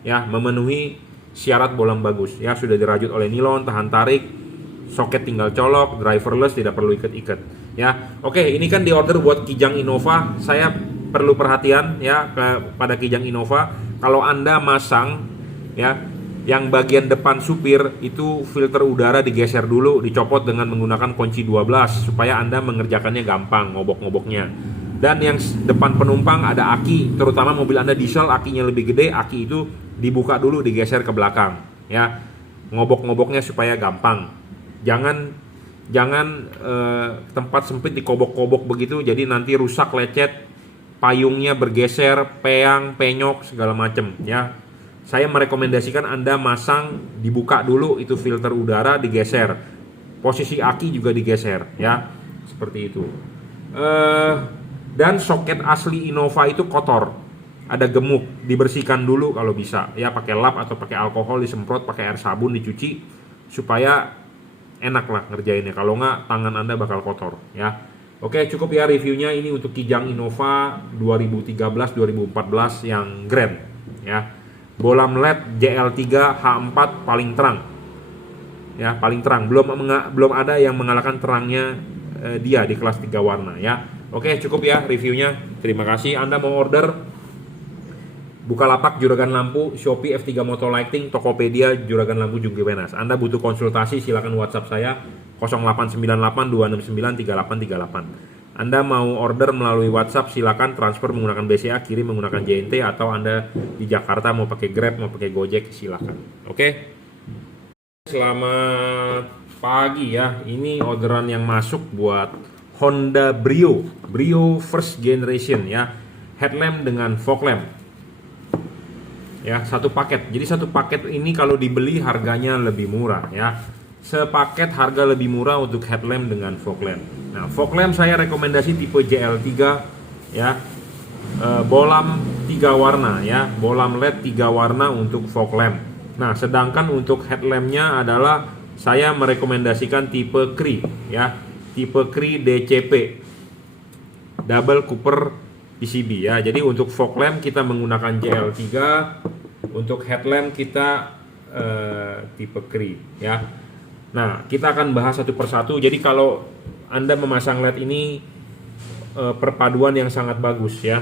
Ya, memenuhi syarat bohlam bagus. Ya, sudah dirajut oleh nilon, tahan tarik, soket tinggal colok, driverless, tidak perlu ikat-ikat ya. Oke, ini kan di order buat Kijang Innova. Saya perlu perhatian ya pada Kijang Innova. Kalau Anda masang ya, yang bagian depan supir itu filter udara digeser dulu, dicopot dengan menggunakan kunci 12 supaya Anda mengerjakannya gampang ngobok-ngoboknya. Dan yang depan penumpang ada aki, terutama mobil Anda diesel, akinya lebih gede, aki itu dibuka dulu, digeser ke belakang ya. Ngobok-ngoboknya supaya gampang. Jangan tempat sempit dikobok-kobok begitu, jadi nanti rusak, lecet, payungnya bergeser, peang, penyok segala macem ya. Saya merekomendasikan Anda masang, dibuka dulu itu filter udara, digeser, posisi aki juga digeser ya, seperti itu. Dan soket asli Innova itu kotor, ada gemuk, dibersihkan dulu kalau bisa ya, pakai lap atau pakai alkohol disemprot, pakai air sabun dicuci supaya enak lah ngerjainnya. Kalau nggak tangan Anda bakal kotor ya. Oke, cukup ya reviewnya ini untuk Kijang Innova 2013-2014 yang Grand ya. Bolam LED JL3 H4 paling terang ya, paling terang, belum ada yang mengalahkan terangnya dia di kelas 3 warna ya. Oke, cukup ya reviewnya, terima kasih. Anda mau order Bukalapak Juragan Lampu, Shopee F3 Moto Lighting, Tokopedia Juragan Lampu Jungki Wenas. Anda butuh konsultasi silakan WhatsApp saya 0898 269 3838. Anda mau order melalui WhatsApp silakan transfer menggunakan BCA, kirim menggunakan JNT, atau Anda di Jakarta mau pakai Grab, mau pakai Gojek silakan. Oke. Selamat pagi ya. Ini orderan yang masuk buat Honda Brio first generation ya. Headlamp dengan fog lamp. Ya, satu paket. Jadi satu paket ini kalau dibeli harganya lebih murah ya. Sepaket harga lebih murah untuk headlamp dengan fog lamp. Nah, fog lamp saya rekomendasi tipe JL3 ya. Bolam 3 warna ya, bolam LED 3 warna untuk fog lamp. Nah, sedangkan untuk headlampnya adalah saya merekomendasikan tipe Cree ya, tipe Cree DCP, double Cooper PCB ya. Jadi untuk fog lamp kita menggunakan JL3, untuk headlamp kita tipe Cree ya. Nah, kita akan bahas satu persatu. Jadi kalau Anda memasang LED ini perpaduan yang sangat bagus ya.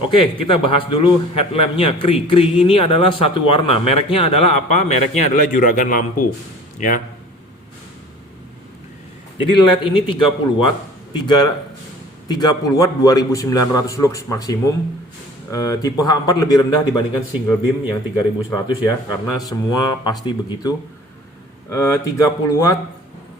Oke, kita bahas dulu headlampnya Cree. Cree ini adalah satu warna. Mereknya adalah apa? Mereknya adalah Juragan Lampu ya. Jadi LED ini 30 watt, 30 watt 2900 lux maksimum. Tipe H4 lebih rendah dibandingkan single beam yang 3100 ya, karena semua pasti begitu. 30 watt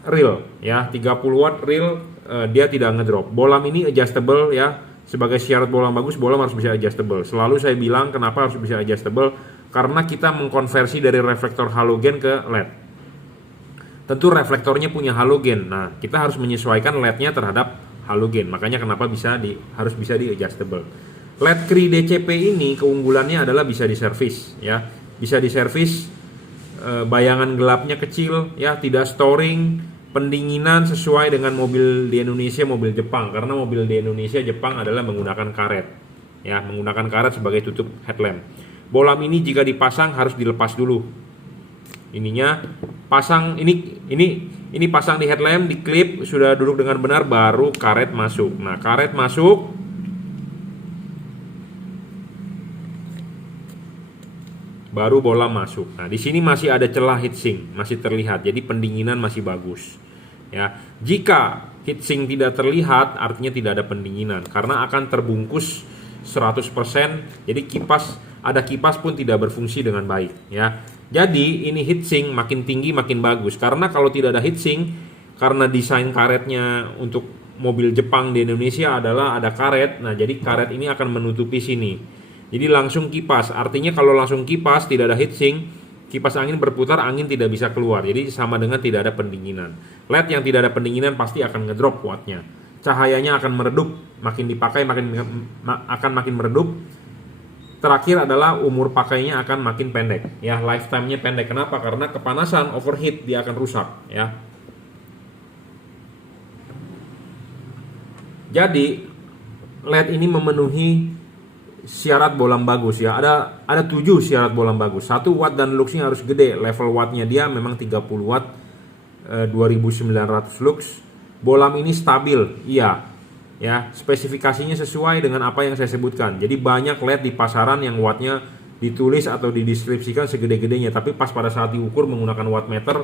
real ya, 30 watt real, dia tidak ngedrop. Bolam ini adjustable ya. Sebagai syarat bolam bagus, bolam harus bisa adjustable. Selalu saya bilang kenapa harus bisa adjustable, karena kita mengkonversi dari reflektor halogen ke LED. Tentu reflektornya punya halogen. Nah, kita harus menyesuaikan LED-nya terhadap halogen. Makanya kenapa harus bisa di adjustable. LED Cree DCP ini keunggulannya adalah bisa diservis ya. Bisa diservis, bayangan gelapnya kecil ya, tidak storing, pendinginan sesuai dengan mobil di Indonesia, mobil Jepang, karena mobil di Indonesia Jepang adalah menggunakan karet ya, menggunakan karet sebagai tutup headlamp. Bolam ini jika dipasang harus dilepas dulu. Ininya pasang ini pasang di headlamp, di klip, sudah duduk dengan benar baru karet masuk. Nah, karet masuk, baru bola masuk. Nah, di sini masih ada celah heatsink, masih terlihat. Jadi pendinginan masih bagus. Ya, jika heatsink tidak terlihat, artinya tidak ada pendinginan karena akan terbungkus 100%. Jadi ada kipas pun tidak berfungsi dengan baik. Ya, jadi ini heatsink makin tinggi makin bagus. Karena kalau tidak ada heatsink, karena desain karetnya untuk mobil Jepang di Indonesia adalah ada karet. Nah, jadi karet ini akan menutupi sini. Jadi langsung kipas, artinya kalau langsung kipas tidak ada heatsink, kipas angin berputar, angin tidak bisa keluar. Jadi sama dengan tidak ada pendinginan. LED yang tidak ada pendinginan pasti akan ngedrop wattnya. Cahayanya akan meredup, makin dipakai akan makin meredup. Terakhir adalah umur pakainya akan makin pendek. Ya, lifetime-nya pendek. Kenapa? Karena kepanasan, overheat, dia akan rusak. Ya. Jadi LED ini memenuhi syarat bolam bagus ya. Ada 7 syarat bolam bagus. 1 watt dan luxnya harus gede. Level wattnya dia memang 30 watt. 2900 lux. Bohlam ini stabil, iya. Ya, spesifikasinya sesuai dengan apa yang saya sebutkan. Jadi banyak LED di pasaran yang wattnya ditulis atau dideskripsikan segede-gedenya, tapi pas pada saat diukur menggunakan wattmeter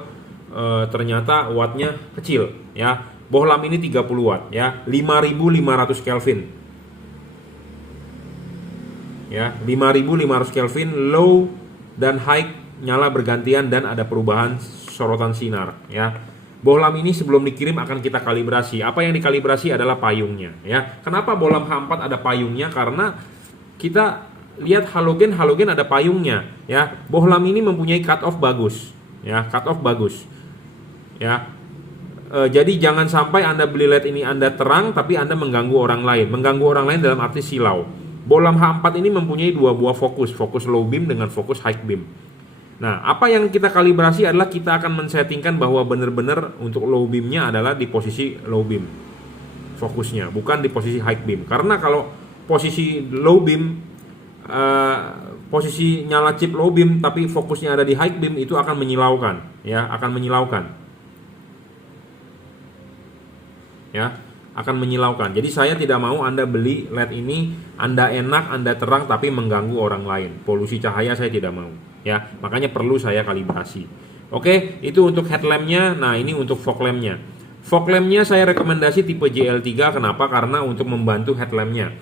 ternyata wattnya kecil, ya. Bohlam ini 30 watt, ya, 5500 Kelvin. Ya, 5500 Kelvin, low dan high nyala bergantian dan ada perubahan sorotan sinar, ya. Bohlam ini sebelum dikirim akan kita kalibrasi. Apa yang dikalibrasi adalah payungnya, ya. Kenapa bohlam H4 ada payungnya? Karena kita lihat halogen ada payungnya, ya. Bohlam ini mempunyai cut off bagus, ya, cut off bagus, ya. Jadi jangan sampai Anda beli LED ini Anda terang tapi Anda mengganggu orang lain. Mengganggu orang lain dalam arti silau. Bohlam H4 ini mempunyai dua buah fokus low beam dengan fokus high beam. Nah, apa yang kita kalibrasi adalah kita akan men-settingkan bahwa benar-benar untuk low beamnya adalah di posisi low beam fokusnya, bukan di posisi high beam. Karena kalau posisi low beam, posisi nyala chip low beam tapi fokusnya ada di high beam, itu akan menyilaukan, ya, akan menyilaukan, ya, akan menyilaukan. Jadi saya tidak mau Anda beli LED ini, Anda enak, Anda terang tapi mengganggu orang lain. Polusi cahaya saya tidak mau, ya. Makanya perlu saya kalibrasi. Oke, itu untuk headlampnya. Nah, ini untuk fog lampnya. Fog lampnya saya rekomendasi tipe JL3. Kenapa? Karena untuk membantu headlampnya.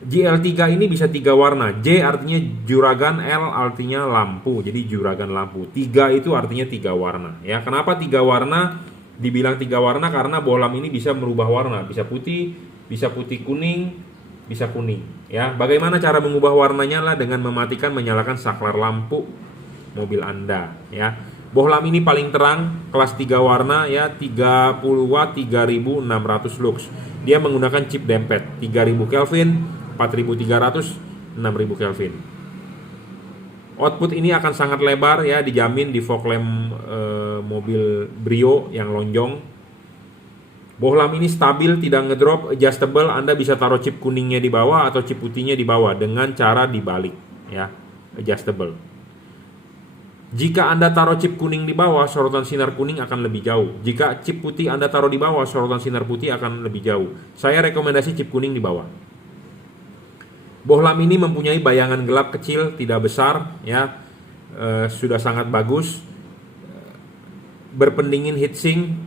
JL3 ini bisa 3 warna. J artinya juragan, L artinya lampu. Jadi juragan lampu. 3 itu artinya 3 warna, ya. Kenapa 3 warna? Dibilang 3 warna karena bohlam ini bisa merubah warna, bisa putih kuning, bisa kuning, ya. Bagaimana cara mengubah warnanya lah dengan mematikan menyalakan saklar lampu mobil Anda, ya. Bohlam ini paling terang, kelas 3 warna, ya, 30 watt, 3600 lux. Dia menggunakan chip dempet 3000 Kelvin, 4300, 6000 Kelvin. Output ini akan sangat lebar, ya, dijamin di fog lamp mobil Brio yang lonjong. Bohlam ini stabil, tidak ngedrop, adjustable. Anda bisa taruh chip kuningnya di bawah atau chip putihnya di bawah dengan cara dibalik, ya, adjustable. Jika Anda taruh chip kuning di bawah, sorotan sinar kuning akan lebih jauh. Jika chip putih Anda taruh di bawah, sorotan sinar putih akan lebih jauh. Saya rekomendasi chip kuning di bawah. Bohlam ini mempunyai bayangan gelap kecil, tidak besar, ya, sudah sangat bagus. Berpendingin heatsink,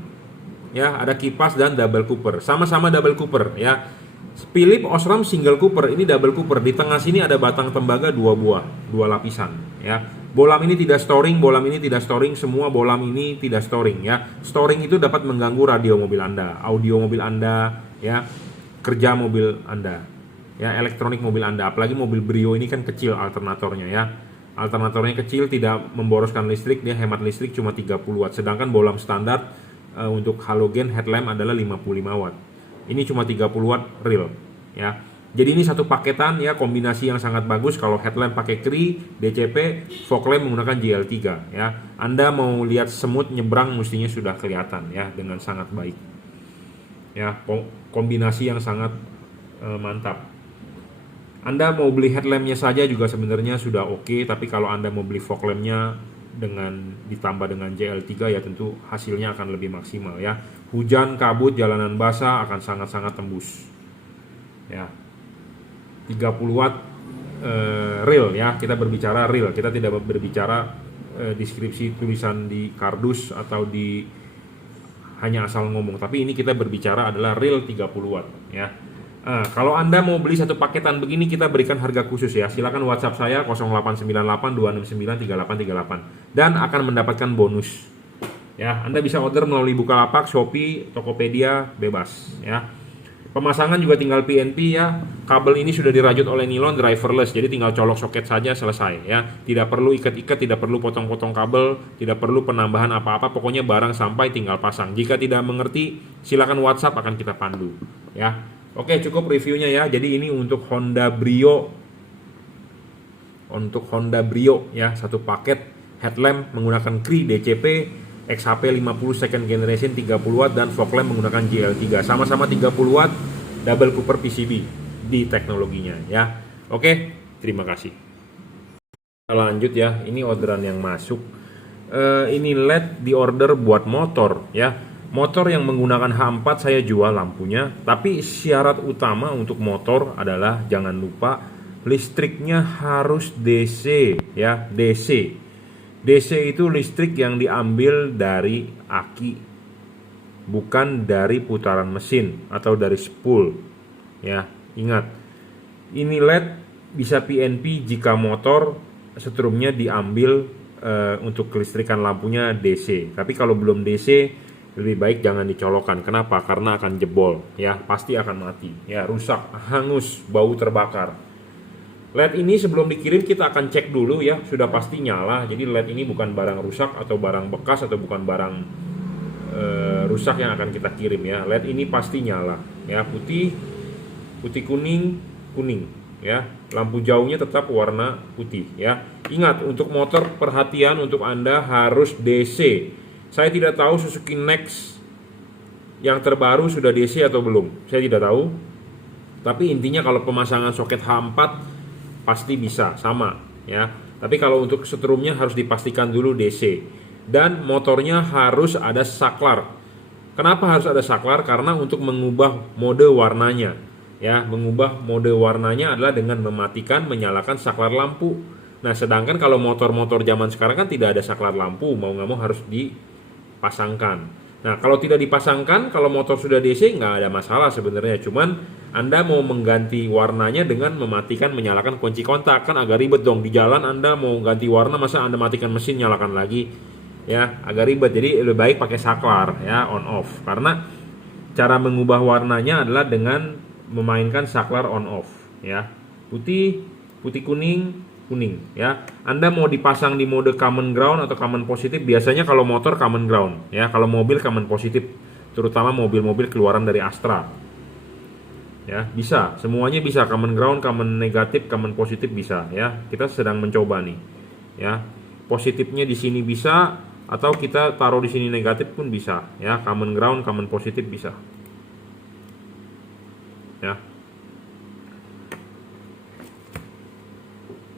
ya, ada kipas dan double cooper, sama-sama double cooper, ya. Philips Osram single cooper, ini double cooper. Di tengah sini ada batang tembaga 2 buah, 2 lapisan, ya. Bohlam ini tidak storing, semua bohlam ini tidak storing, ya. Storing itu dapat mengganggu radio mobil Anda, audio mobil Anda, ya, kerja mobil Anda, ya, elektronik mobil Anda. Apalagi mobil Brio ini kan kecil alternatornya, ya. Alternatornya kecil, tidak memboroskan listrik, dia hemat listrik cuma 30 watt. Sedangkan bohlam standar untuk halogen headlamp adalah 55 watt. Ini cuma 30 watt real, ya. Jadi ini satu paketan, ya, kombinasi yang sangat bagus. Kalau headlamp pakai Cree, DCP, fog lamp menggunakan JL3, ya. Anda mau lihat semut nyebrang mestinya sudah kelihatan, ya, dengan sangat baik. Ya, kombinasi yang sangat mantap. Anda mau beli headlampnya saja juga sebenarnya sudah oke, tapi kalau Anda mau beli fog lampnya dengan ditambah dengan JL3, ya tentu hasilnya akan lebih maksimal, ya. Hujan, kabut, jalanan basah akan sangat-sangat tembus, ya. 30 watt real, ya. Kita berbicara real, kita tidak berbicara deskripsi tulisan di kardus atau di hanya asal ngomong, tapi ini kita berbicara adalah real 30 watt, ya. Kalau Anda mau beli satu paketan begini, kita berikan harga khusus, ya. Silakan WhatsApp saya 0898 269 3838 dan akan mendapatkan bonus, ya. Anda bisa order melalui Bukalapak, Shopee, Tokopedia, bebas, ya. Pemasangan juga tinggal PNP, ya. Kabel ini sudah dirajut oleh nilon, driverless, jadi tinggal colok soket saja, selesai, ya. Tidak perlu ikat-ikat, tidak perlu potong-potong kabel, tidak perlu penambahan apa-apa. Pokoknya barang sampai tinggal pasang. Jika tidak mengerti, silakan WhatsApp, akan kita pandu, ya. Oke, cukup reviewnya, ya. Jadi ini untuk Honda Brio. Untuk Honda Brio, ya, satu paket headlamp menggunakan Cree DCP, XHP 50 second generation 30 watt dan fog lamp menggunakan JL3. Sama-sama 30 watt, double cooper PCB di teknologinya, ya. Oke, terima kasih. Kita lanjut, ya. Ini orderan yang masuk. ini LED di order buat motor ya. Motor yang menggunakan H4 saya jual lampunya, tapi syarat utama untuk motor adalah jangan lupa listriknya harus DC ya, DC. DC itu listrik yang diambil dari aki, bukan dari putaran mesin atau dari spool ya. Ingat, ini LED bisa PNP jika motor setrumnya diambil untuk kelistrikan lampunya DC. Tapi kalau belum DC lebih baik jangan dicolokkan. Kenapa? Karena akan jebol ya, pasti akan mati ya, rusak, hangus, bau terbakar. LED ini sebelum dikirim kita akan cek dulu ya, sudah pasti nyala. Jadi LED ini bukan barang rusak atau barang bekas atau bukan barang rusak yang akan kita kirim ya. LED ini pasti nyala ya, putih kuning ya. Lampu jauhnya tetap warna putih ya. Ingat, untuk motor perhatian untuk Anda harus DC. Saya tidak tahu Suzuki Next yang terbaru sudah DC atau belum, saya tidak tahu. Tapi intinya kalau pemasangan soket H4 pasti bisa sama ya. Tapi kalau untuk setrumnya harus dipastikan dulu DC. Dan motornya harus ada saklar. Kenapa harus ada saklar? Karena untuk mengubah mode warnanya ya. Mengubah mode warnanya adalah dengan mematikan, menyalakan saklar lampu. Nah, sedangkan kalau motor-motor zaman sekarang kan tidak ada saklar lampu, mau nggak mau harus dipasangkan. Nah, kalau tidak dipasangkan, kalau motor sudah DC nggak ada masalah sebenarnya. Cuman Anda mau mengganti warnanya dengan mematikan, menyalakan kunci kontak, kan agak ribet dong. Di jalan Anda mau ganti warna, masa Anda matikan mesin, nyalakan lagi, ya agak ribet. Jadi lebih baik pakai saklar ya, on off. Karena cara mengubah warnanya adalah dengan memainkan saklar on off ya. Putih kuning ya. Anda mau dipasang di mode common ground atau common positif, biasanya kalau motor common ground ya, kalau mobil common positif, terutama mobil-mobil keluaran dari Astra ya. Bisa, semuanya bisa, common ground, common negatif, common positif bisa ya. Kita sedang mencoba nih ya. Positifnya di sini bisa, atau kita taruh di sini negatif pun bisa ya. Common ground, common positif bisa ya.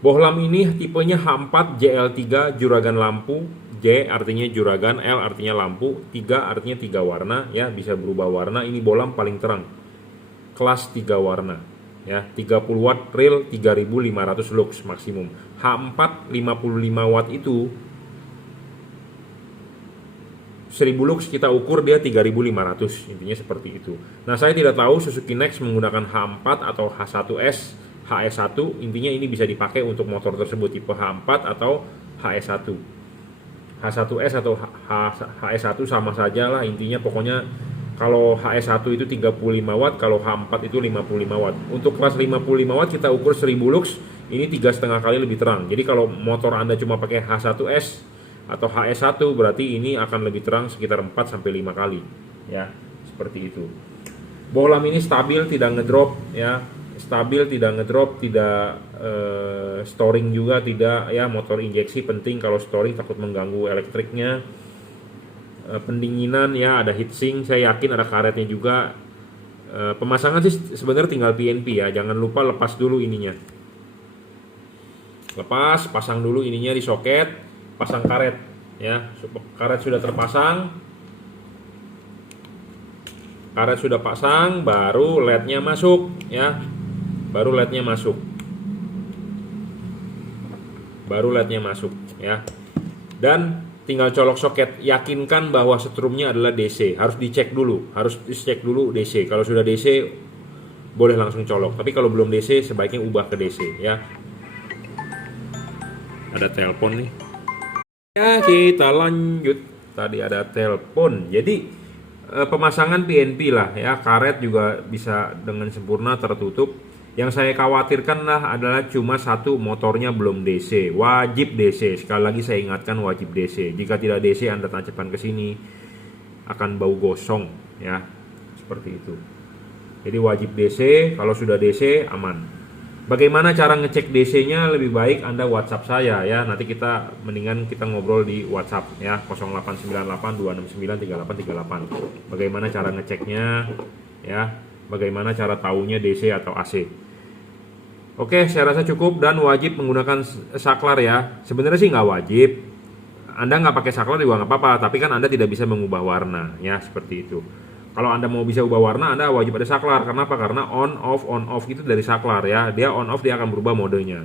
Bohlam ini tipenya H4 JL3, juragan lampu. J artinya juragan, L artinya lampu, 3 artinya 3 warna ya, bisa berubah warna. Ini bohlam paling terang, kelas 3 warna ya. 30 watt real, 3500 lux maksimum. H4 55 watt itu 1000 lux kita ukur dia 3500, intinya seperti itu. Nah, saya tidak tahu Suzuki Next menggunakan H4 atau H1S, HS1, intinya ini bisa dipakai untuk motor tersebut tipe H4 atau HS1. H1S atau HS1 sama saja lah, intinya pokoknya kalau HS1 itu 35 watt, kalau H4 itu 55 watt. Untuk kelas 55 watt kita ukur 1000 lux, ini 3,5 kali lebih terang. Jadi kalau motor Anda cuma pakai H1S atau HS1 berarti ini akan lebih terang sekitar 4 sampai 5 kali ya, seperti itu. Bohlam ini stabil, tidak ngedrop ya. Stabil, tidak ngedrop, tidak storing juga tidak ya. Motor injeksi penting, kalau storing takut mengganggu elektriknya. Pendinginan ya, ada heatsink, saya yakin ada karetnya juga. Pemasangan sih sebenarnya tinggal PNP ya, jangan lupa lepas dulu ininya. Lepas, pasang dulu ininya di soket, pasang karet ya. Karet sudah terpasang, karet sudah pasang, baru LED-nya masuk ya. Baru LED-nya masuk ya. Dan tinggal colok soket, yakinkan bahwa setrumnya adalah DC. Harus dicek dulu DC. Kalau sudah DC boleh langsung colok. Tapi kalau belum DC sebaiknya ubah ke DC ya. Ada telepon nih. Ya, kita lanjut. Tadi ada telepon. Jadi pemasangan PNP lah ya. Karet juga bisa dengan sempurna tertutup. Yang saya khawatirkan adalah cuma satu, motornya belum DC. Wajib DC. Sekali lagi saya ingatkan, wajib DC. Jika tidak DC Anda tancapkan ke sini akan bau gosong ya. Seperti itu. Jadi wajib DC. Kalau sudah DC aman. Bagaimana cara ngecek DC-nya? Lebih baik Anda WhatsApp saya ya. Nanti kita mendingan kita ngobrol di WhatsApp ya, 0898 269 3838. Bagaimana cara ngeceknya ya? Bagaimana cara taunya DC atau AC? Oke, saya rasa cukup. Dan wajib menggunakan saklar ya. Sebenarnya sih nggak wajib. Anda nggak pakai saklar juga nggak apa-apa, tapi kan Anda tidak bisa mengubah warna, ya seperti itu. Kalau Anda mau bisa ubah warna, Anda wajib ada saklar. Kenapa? Karena on off itu dari saklar ya. Dia on off dia akan berubah modenya.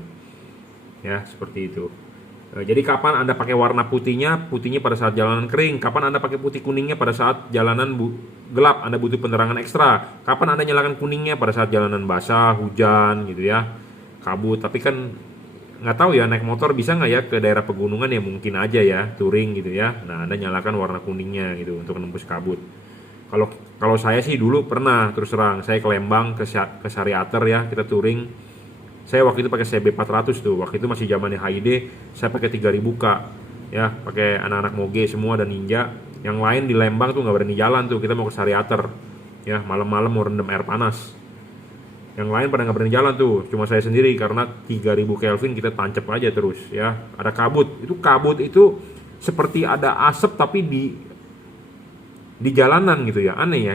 Ya, seperti itu. Jadi kapan Anda pakai warna putihnya pada saat jalanan kering. Kapan Anda pakai putih kuningnya pada saat jalanan gelap, Anda butuh penerangan ekstra. Kapan Anda nyalakan kuningnya pada saat jalanan basah, hujan gitu ya, kabut. Tapi kan nggak tahu ya, naik motor bisa nggak ya ke daerah pegunungan, ya mungkin aja ya, touring gitu ya. Nah, Anda nyalakan warna kuningnya gitu untuk menembus kabut. Kalau saya sih dulu pernah, terus terang saya ke Lembang, ke Sariater ya, kita touring. Saya waktu itu pakai CB 400 tuh, waktu itu masih zamannya HID. Saya pakai 3000K ya, pakai anak-anak moge semua dan ninja. Yang lain di Lembang tuh nggak berani jalan tuh, kita mau ke Sariater ya, malam-malam mau rendam air panas. Yang lain pada nggak berani jalan tuh, cuma saya sendiri karena 3000 Kelvin kita tancap aja terus ya. Ada kabut itu seperti ada asap tapi di jalanan gitu ya, aneh ya.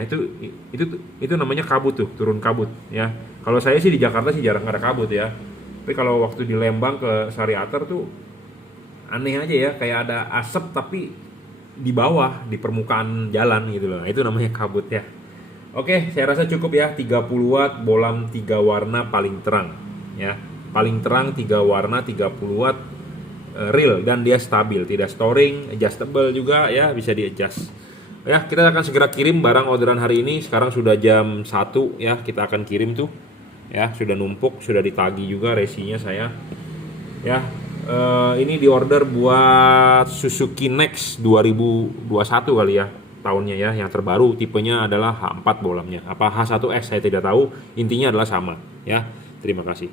Itu namanya kabut tuh, turun kabut ya. Kalau saya sih di Jakarta sih jarang ada kabut ya, tapi kalau waktu di Lembang ke Sariater tuh aneh aja ya, kayak ada asap tapi di bawah, di permukaan jalan gitu loh. Itu namanya kabut ya. Oke, saya rasa cukup ya, 30 watt bolam 3 warna paling terang ya. Paling terang 3 warna 30 watt, real, dan dia stabil, tidak storing, adjustable juga ya, bisa di adjust. Ya, kita akan segera kirim barang orderan hari ini. Sekarang sudah jam 1 ya, kita akan kirim tuh. Ya, sudah numpuk, sudah ditagi juga resinya saya. Ya, ini diorder buat Suzuki Next 2021 kali ya tahunnya ya, yang terbaru. Tipenya adalah H4 bolamnya. Apa H1X saya tidak tahu, intinya adalah sama ya. Terima kasih.